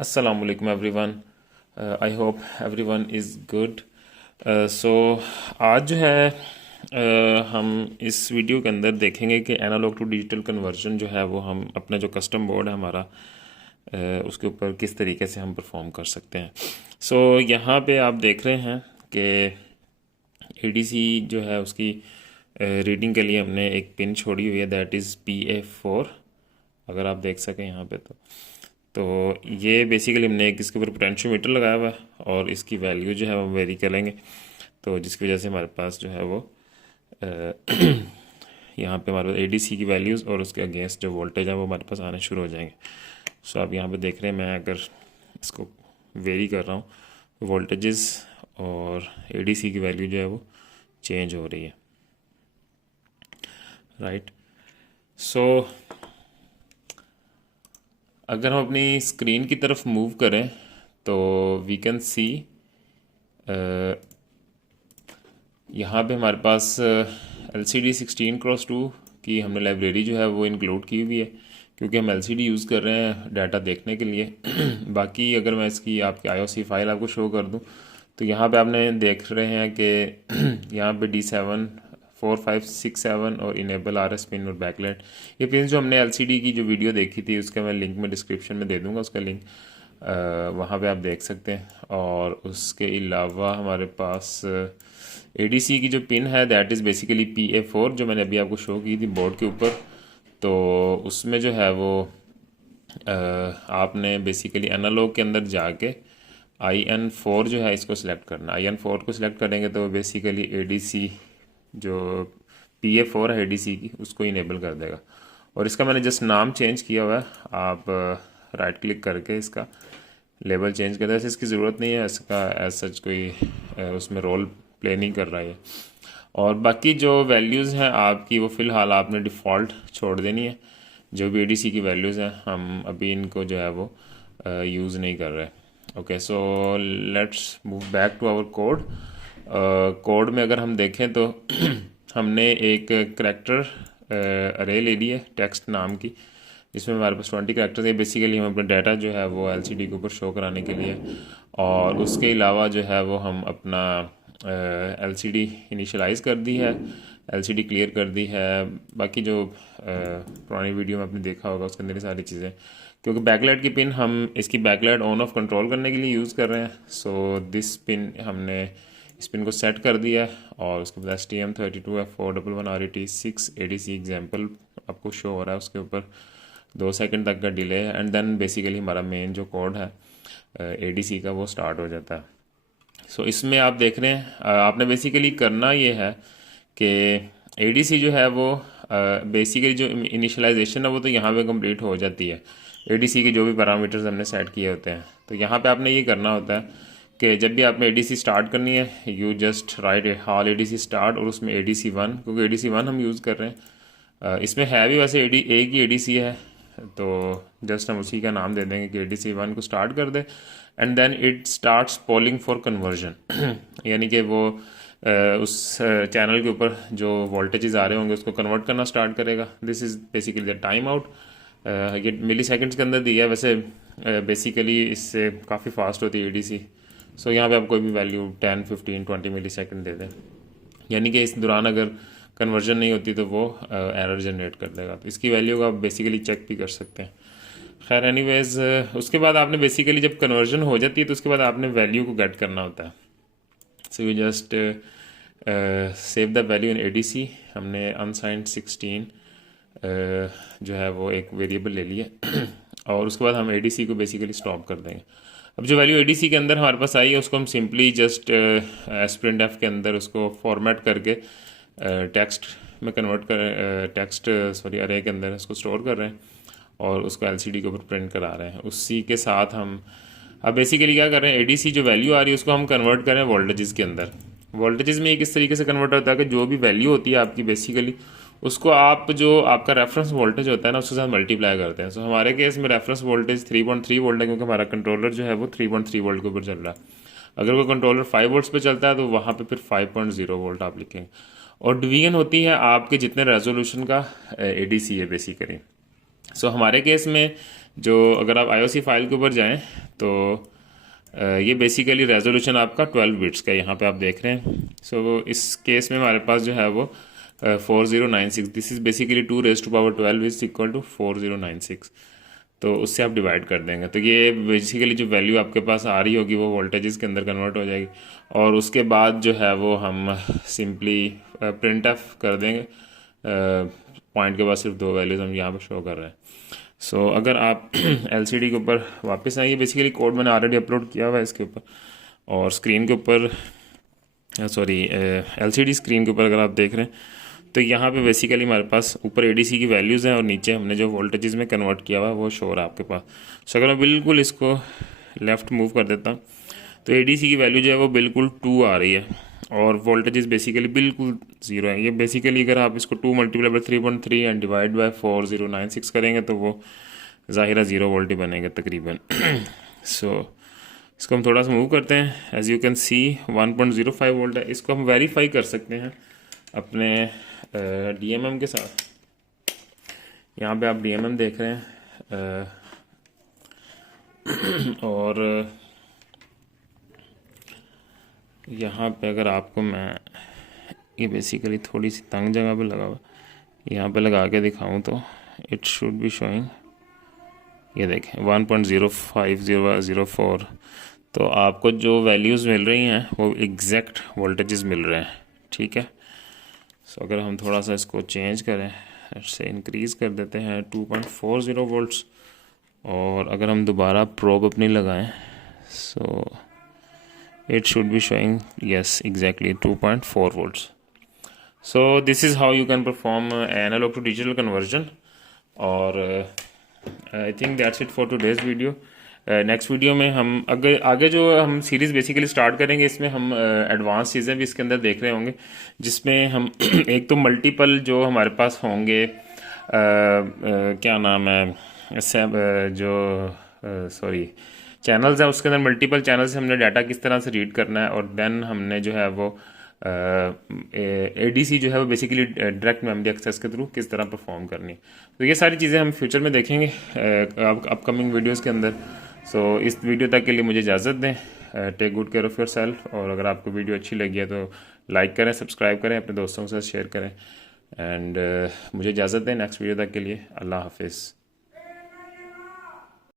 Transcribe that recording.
Assalamu alaikum everyone. I hope everyone is good. So आज जो है हम इस वीडियो के अंदर देखेंगे कि एनालॉग टू डिजिटल कन्वर्जन जो है वो हम अपना जो कस्टम बोर्ड है हमारा उसके ऊपर किस तरीके से हम परफॉर्म कर सकते हैं। सो यहाँ पे आप देख रहे हैं कि एडीसी जो है उसकी रीडिंग के लिए हमने एक पिन छोड़ी हुई है, दैट इज़ PA4। अगर आप देख सकें यहाँ पे तो ये बेसिकली हमने एक इसके ऊपर पोटेंशियोमीटर लगाया हुआ है और इसकी वैल्यू जो है वो वेरी करेंगे, तो जिसकी वजह से हमारे पास जो है वो यहाँ पे हमारे पास एडीसी की वैल्यूज़ और उसके अगेंस्ट जो वोल्टेज है वो हमारे पास आने शुरू हो जाएंगे। सो आप यहाँ पे देख रहे हैं, मैं अगर इसको वेरी कर रहा हूँ वोल्टेजेस और एडीसी की वैल्यू जो है वो चेंज हो रही है, राइट। सो अगर हम अपनी स्क्रीन की तरफ मूव करें तो वी कैन सी यहाँ पे हमारे पास LCD 16x2 की हमने लाइब्रेरी जो है वो इंक्लूड की हुई है, क्योंकि हम LCD यूज़ कर रहे हैं डाटा देखने के लिए। बाकी अगर मैं इसकी आपकी IOC फाइल आपको शो कर दूँ तो यहाँ पे आपने देख रहे हैं कि यहाँ पे D7 4 5 6 7 और इनेबल RS पिन और बैकलाइट, ये पिन जो हमने LCD की जो वीडियो देखी थी उसका मैं लिंक में डिस्क्रिप्शन में दे दूंगा, उसका लिंक वहाँ पे आप देख सकते हैं। और उसके अलावा हमारे पास ADC की जो पिन है दैट इज़ बेसिकली PA4 जो मैंने अभी आपको शो की थी बोर्ड के ऊपर। तो उसमें जो है वो आपने बेसिकली एनालॉग के अंदर जाके IN4 जो है इसको सिलेक्ट करना। IN4 को सिलेक्ट करेंगे तो बेसिकली ADC जो PA4 है ADC की उसको इनेबल कर देगा। और इसका मैंने जस्ट नाम चेंज किया हुआ है, आप राइट क्लिक करके इसका लेबल चेंज कर दे। वैसे इसकी ज़रूरत नहीं है, इसका एज सच कोई उसमें रोल प्ले नहीं कर रहा है। और बाकी जो वैल्यूज़ हैं आपकी वो फ़िलहाल आपने डिफ़ॉल्ट छोड़ देनी है। जो भी ADC की वैल्यूज़ हैं हम अभी इनको जो है वो यूज़ नहीं कर रहे। Okay, so let's move back to our code. Code में अगर हम देखें तो हमने एक करैक्टर अरे ले ली है टेक्स्ट नाम की, जिसमें हमारे पास 20 करैक्टर्स है। बेसिकली हम अपना डाटा जो है वो LCD के ऊपर शो कराने के लिए, और उसके अलावा जो है वो हम अपना LCD इनिशलाइज़ कर दी है, LCD क्लियर कर दी है। बाकी जो पुरानी वीडियो में आपने देखा होगा उसके अंदर ये सारी चीज़ें, क्योंकि बैकलाइट की पिन हम इसकी बैकलाइट ऑन ऑफ कंट्रोल करने के लिए यूज़ कर रहे हैं। सो दिस पिन हमने इस पिन को सेट कर दिया है और उसके बाद STM32F411RET6 ADC एग्जाम्पल आपको शो हो रहा है, उसके ऊपर 2 सेकंड तक का डिले है। एंड देन बेसिकली हमारा मेन जो कोड है ADC का वो स्टार्ट हो जाता है। सो इसमें आप देख रहे हैं आपने बेसिकली करना ये है कि ADC जो है वो बेसिकली जो इनिशियलाइजेशन है वो तो यहाँ पे कंप्लीट हो जाती है। ADC के जो भी पैरामीटर्स हमने सेट किए होते हैं, तो यहाँ पे आपने ये करना होता है कि जब भी आपने ADC स्टार्ट करनी है you just right hall ADC start और उसमें ADC1, क्योंकि ADC1 हम यूज़ कर रहे हैं। इसमें है भी वैसे एक ही ADC है, तो जस्ट हम उसी का नाम दे देंगे कि ADC1 को स्टार्ट कर दे। And then it starts polling for conversion, यानी कि वो उस चैनल के ऊपर जो वोल्टेजेस आ रहे होंगे उसको कन्वर्ट करना स्टार्ट करेगा। This is basically the time out. ये मिली सेकेंड्स के अंदर दिया है, वैसे बेसिकली इससे काफ़ी फास्ट होती है ADC। सो यहाँ पे आप कोई भी वैल्यू 10 15 20 मिली सेकेंड दे दें, यानी कि इस दौरान अगर कन्वर्जन नहीं होती तो वो एरर जनरेट कर देगा। तो इसकी वैल्यू को आप बेसिकली चेक भी कर सकते हैं। खैर एनीवेज, उसके बाद आपने बेसिकली जब कन्वर्जन हो जाती है तो उसके बाद आपने वैल्यू को गेट करना होता है। So you just save the value in ADC। हमने अनसाइंड 16 जो है वो एक वेरिएबल ले लिया और उसके बाद हम ADC को बेसिकली स्टॉप कर देंगे। अब जो वैल्यू ADC के अंदर हमारे पास आई है उसको हम सिंपली जस्ट sprintf के अंदर उसको फॉर्मेट करके टेक्स्ट में कन्वर्ट कर अरे के अंदर उसको स्टोर कर रहे हैं और उसको LCD के ऊपर प्रिंट करा रहे हैं। उसी के साथ हम अब बेसिकली क्या कर रहे हैं, ADC जो वैल्यू आ रही है उसको हम कन्वर्ट कर रहे हैं वोल्टेजेस के अंदर। वोल्टेजेस में एक इस तरीके से कन्वर्ट होता है कि जो भी वैल्यू होती है आपकी बेसिकली उसको आप जो आपका रेफरेंस वोल्टेज होता है ना उसके साथ मल्टीप्लाई करते हैं। सो हमारे केस में रेफरेंस वोल्टेज 3.3 वोल्ट है, क्योंकि हमारा कंट्रोलर जो है वो 3.3 वोल्ट के ऊपर चल रहा है। अगर कोई कंट्रोलर 5 वोल्ट्स पे चलता है तो वहाँ पे फिर 5.0 वोल्ट आप लिखेंगे। और डिवीजन होती है आपके जितने रेजोल्यूशन का ADC है बेसिकली। सो हमारे केस में जो अगर आप IOC फाइल के ऊपर जाएं तो ये बेसिकली रेजोल्यूशन आपका 12 बिट्स का यहाँ पे आप देख रहे हैं। सो इस केस में हमारे पास जो है वो 4096, this is basically 2⁻12 is equal to 4096। तो उससे आप डिवाइड कर देंगे तो ये बेसिकली जो वैल्यू आपके पास आ रही होगी वो वोल्टेजेस के अंदर कन्वर्ट हो जाएगी। और उसके बाद जो है वो हम सिंपली प्रिंट एफ कर देंगे। पॉइंट के बाद सिर्फ दो वैल्यूज़ हम यहाँ पर शो कर रहे हैं। सो अगर आप एलसीडी के ऊपर वापस आएंगे, बेसिकली कोड मैंने ऑलरेडी अपलोड किया हुआ है इसके ऊपर, और स्क्रीन के ऊपर सॉरी एलसीडी स्क्रीन के ऊपर अगर आप देख रहे हैं तो यहाँ पे बेसिकली हमारे पास ऊपर एडीसी की वैल्यूज़ हैं और नीचे हमने जो वोल्टेजेस में कन्वर्ट किया हुआ है वो शो हो रहा है आपके पास। सो अगर मैं बिल्कुल इसको लेफ़्ट मूव कर देता हूँ तो एडीसी की वैल्यू जो है वो बिल्कुल 2 आ रही है और वोल्टेजेस बेसिकली बिल्कुल 0 है। ये बेसिकली अगर आप इसको 2 × 3.3 एंड डिवाइड बाय 4096 करेंगे तो वो ज़ाहिरा 0 वोल्ट ही बनेगा तकरीबन। सो इसको हम थोड़ा सा मूव करते हैं। As you can see 1.05 volt है। इसको हम वेरीफाई कर सकते हैं अपने डीएमएम के साथ। यहाँ पे आप डीएमएम देख रहे हैं और यहाँ पे अगर आपको मैं ये बेसिकली थोड़ी सी तंग जगह पे लगा हुआ, यहाँ पे लगा के दिखाऊं तो इट शुड बी शोइंग, ये देखें 1.0504। तो आपको जो वैल्यूज़ मिल रही हैं वो एग्जैक्ट वोल्टेजेस मिल रहे हैं, ठीक है। सो अगर हम थोड़ा सा इसको चेंज करें, इससे इंक्रीज़ कर देते हैं 2.40 वोल्ट्स, और अगर हम दोबारा प्रोब अपनी लगाएं सो it should be showing yes exactly 2.4 volts. So this is how you can perform analog to digital conversion. और I think that's it for today's video. Next video में हम आगे जो हम सीरीज़ बेसिकली स्टार्ट करेंगे, इसमें हम एडवांस चीज़ें भी इसके अंदर देख रहे होंगे, जिसमें हम एक तो मल्टीपल जो हमारे पास होंगे क्या नाम है जो सॉरी चैनल्स हैं, उसके अंदर मल्टीपल चैनल से हमने डाटा किस तरह से रीड करना है, और देन हमने जो है वो एडीसी जो है वो बेसिकली डायरेक्ट मेमोरी एक्सेस के थ्रू किस तरह परफॉर्म करनी है। तो ये सारी चीज़ें हम फ्यूचर में देखेंगे अपकमिंग वीडियोस के अंदर। सो इस वीडियो तक के लिए मुझे इजाज़त दें। Take good care of yourself, और अगर आपको वीडियो अच्छी लगी है तो लाइक करें, सब्सक्राइब करें, अपने दोस्तों के साथ शेयर करें, एंड मुझे इजाज़त दें। नेक्स्ट वीडियो तक के लिए अल्लाह हाफिज़।